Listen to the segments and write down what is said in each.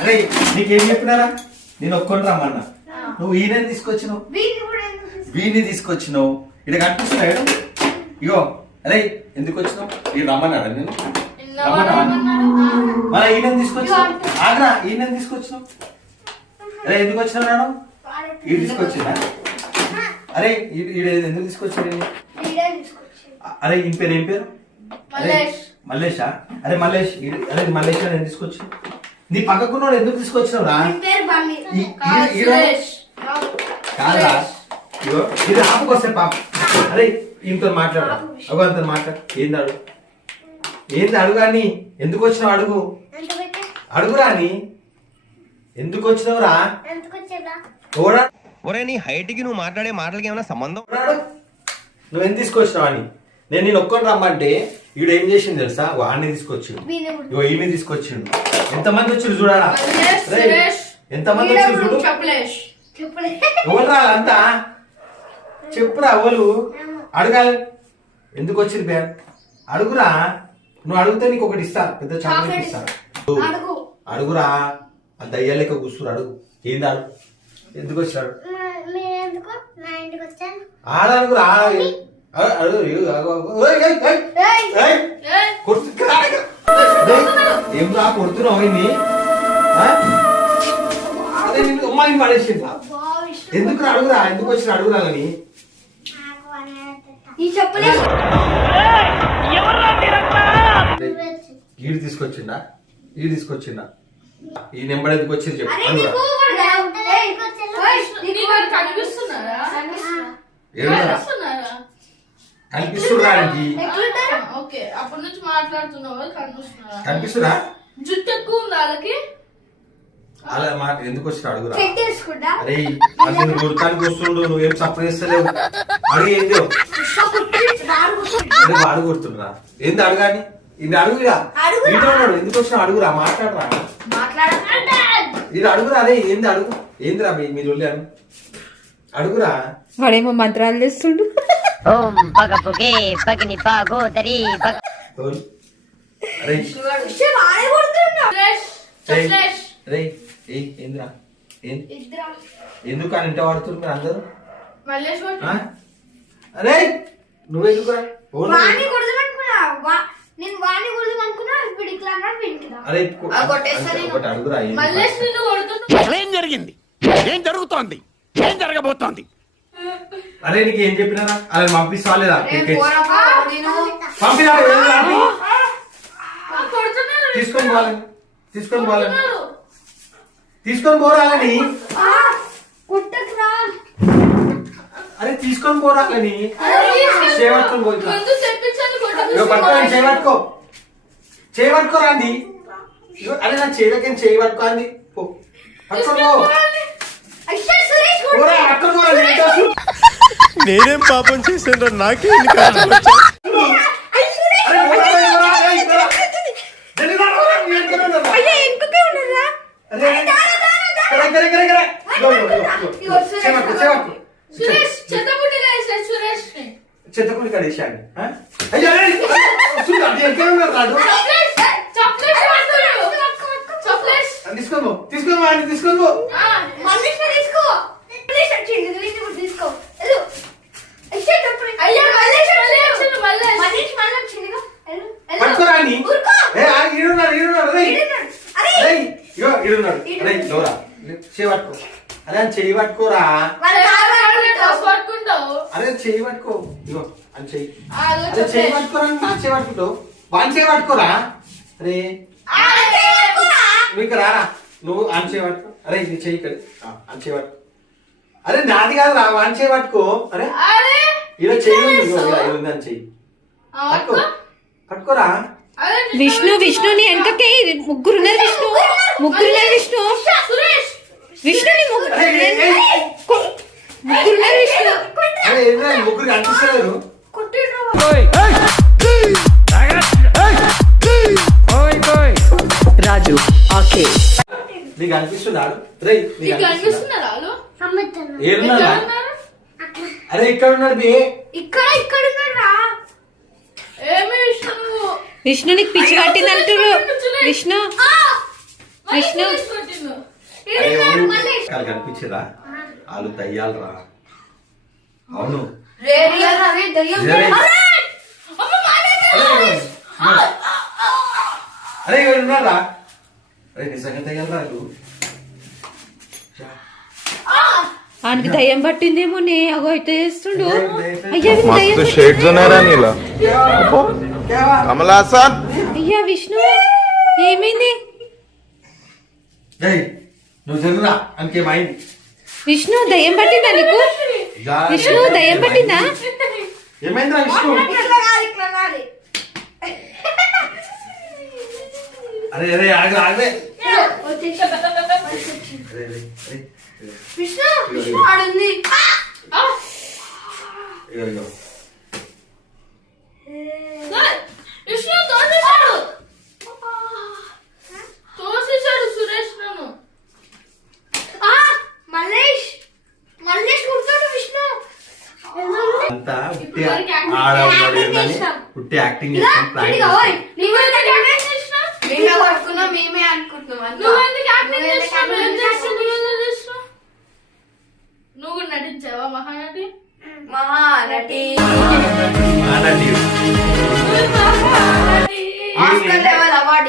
అరే నీకేం చెప్పినారా? నేను ఒక్కొని రమ్మన్నా, నువ్వు ఈయన తీసుకొచ్చినావు, వీడిని తీసుకొచ్చినావు. ఇక్కడ కనిపిస్తున్నాడు. ఇగో అరే ఎందుకు వచ్చినావు? ఈ రమ్మన్నాడా నేను? మన ఈయన తీసుకొచ్చినావు. ఆగ్రా ఈయన తీసుకొచ్చినావు. అరే ఎందుకు వచ్చినావు? నాను ఈ తీసుకొచ్చినా. అరే ఈడ ఎందుకు తీసుకొచ్చాడు? అరే ఈ పేరు ఏం పేరు? మల్లేషా? అరే మల్లేష్, అరే మల్లేష్ నేను తీసుకొచ్చి నీ పక్కకున్నాడు ఎందుకు తీసుకొచ్చినావు రా? కాదా ఇది ఆపుకొస్తే పాప. అరే ఇంతో మాట్లాడు, అగో అంత మాట్లాడు. ఏంది అడుగాని? ఎందుకు వచ్చినావు అడుగు, అడుగురా అని. ఎందుకు వచ్చినావురా? ఒరే నీ హైట్ కి నువ్వు మాట్లాడే మాటలకి ఏమైనా సంబంధం? నువ్వు ఎందుకు తీసుకొచ్చినావు అని. నేను ఒక్కని రమ్మంటే ఈడు ఏం చేసింది తెలుసా? వాడిని తీసుకొచ్చిండు, ఇగో ఈయన తీసుకొచ్చిండు. ఎంతమంది వచ్చిండు చూడాలా? ఎంతమంది వచ్చిండు చూడు. ఎవరు రాలంతా చెప్పురా. ఎవరు అడగాలి? ఎందుకు వచ్చింది బే? అడుగురా. నువ్వు అడిగితే నీకు ఒకటి ఇస్తా, పెద్ద చాక్లెట్ ఇస్తా. అడుగురా. అంత అయ్యాలేక కూర్చురు. అడుగు. ఏంది అడుగు? ఎందుకు వచ్చాడు? ఆడడుగురా. ఏం రా కొడుతున్నావు? అమ్మాయిని పడేసింది. ఎందుకు అడుగురా? ఎందుకు వచ్చిన అడుగురా అని. ఈడు తీసుకొచ్చిండా? ఈడు తీసుకొచ్చిండా? ఈ నెంబర్ ఎందుకు వచ్చింది చెప్పు. కనిపిస్తురా? అప్పటి నుంచి మాట్లాడుతున్నావు, కనిపిస్తురా? జుట్టు ఎక్కువ ఉంది వాళ్ళకి. అలా మాట ఎందుకు వచ్చిన అడుగురా. అరే అది గుర్తానికి వస్తుండు, నువ్వేం సపోర్ట్ చేస్తలేవు. అడుగు ఏందో వాడు కొడుతుండ్రా. ఏంది అడుగాని? ఇది అడుగురా. ఇంటున్నాడు ఎందుకు వచ్చినా అడుగురా. మాట్లాడరా. ఇది అడుగురా. అరే ఏంది అడుగు. ఏందిరా మీరు వెళ్ళాను అడుగురా. వాడేమో మంత్రాలు చేస్తుండు. ఏందిరా ఎందుకు అని ఇంట వాడుతున్నారు అందరూ? అరే నువ్వెందుకురా? అడుగురా. ఏం జరిగింది? ఏం జరుగుతోంది? ఏం జరగబోతోంది? అరే నీకు ఏం చెప్పినారా? అలా పంపిస్తా లేదా? పంపినా తీసుకొని పోవాలని, తీసుకొని పోవాలని, తీసుకొని పోరాలని. అరే తీసుకొని పోరాలని చేపట్టుకొని పోయి చేయబట్టుకో, చేయబట్టుకోరా అండి. అరే నా చేయలకేం చేయబట్టుకో అంది. పట్టుకొని పో. నేనేం పాపం చేశాను? నాకే చెత్తకుడి కడేసాను. తీసుకో తీసుకొని తీసుకొని పట్టుకోరాని. చేయబట్టుకో. అరే అని చెయ్యి పట్టుకోరా. అరే చెయ్యి పట్టుకో. ఇగో అని చెయ్యి. అరే చెయ్యి పట్టుకోరా. నా చెయ్యి పట్టుకుంటావు. వాని చెయ్యి పట్టుకోరా. అరే నువ్వు ఇక్కడ రారా. నువ్వు అని చెయ్యి పట్టుకో. అరే ఇది చెయ్యి ఇక్కడ అని చెయ్యి పట్టుకో. అరే నాది కాదు రా. వాని చెయ్యి పట్టుకో. అరే ఇలా చెయ్యి ఉంది అని చెయ్యి పట్టుకో. పట్టుకోరా. విష్ణు విష్ణుని వెనకకే ముగ్గురున్నారు. విష్ణు ముగ్గురున్నారు. విష్ణు విష్ణుని ముగ్గురున్నారు. విష్ణు ముగ్గురు కనిపిస్తారు. రాజు ఓకే నీకు అనిపిస్తున్నాడు? అరే ఇక్కడ ఉన్నాడు బే. ఇక్కడ ఉన్నాడు రా. ఏమి విష్ణు నీకు పిచ్చి పట్టింది అంటారు విష్ణు విష్ణు కనిపించరా వాళ్ళు దయ్యాలరా అవును అరే ఉన్నారా అరే నిజంగా దయ్యాలరా వాళ్ళు ఆయనకి దయ్యం పట్టిందేమో నే అగో అయితే చేస్తుండు అయ్యా వీనికి దయ్యం मस्त शेड्स ఉన్నారా నీలా కమలాసన్ అయ్యా విష్ణు ఏమైంది ఏయ్ నువ్వు జరుగురా అంకేమైంది విష్ణు దయ్యం పట్టిందా నీకు విష్ణు దయ్యం పట్టిందా ఏమైందిరా విష్ణు అరే అరే ఆగు ఆగలే అరే అరే విష్ణు విష్ణు ఆడుంది ఇగో ఇగో విష్ణు తోసేశాడు తోసేశాడు సురేష్ నన్ను మల్లేష్ మల్లేష్ కూర్చోడు విష్ణు అంతా పుట్టి ఆడవాడు ఏందని పుట్టి యాక్టింగ్ చేస్తాం ప్లాన్ చేస్తాం మేమే పట్టుకున్నాం మేమే అనుకుంటున్నాం నువ్వెందుకు యాక్టింగ్ చేస్తావు నువ్వు కూడా నటించావా మహానటి మహానటి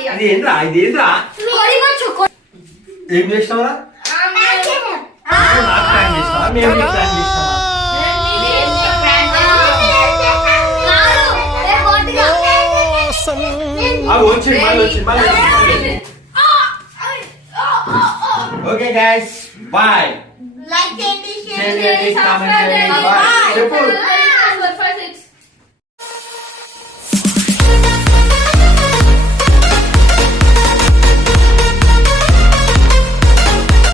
అది ఏంద్రా ఇది ఏంద్రా ఏం చేసినావురా ప్లాన్ చేసినావా మేము ప్లాన్ చేసినావా వచ్చింది మళ్ళీ ఓకే గైస్ బాయ్ లైక్ చేయండి షేర్ చేయండి కామెంట్ చేయండి బాయ్ చెప్పు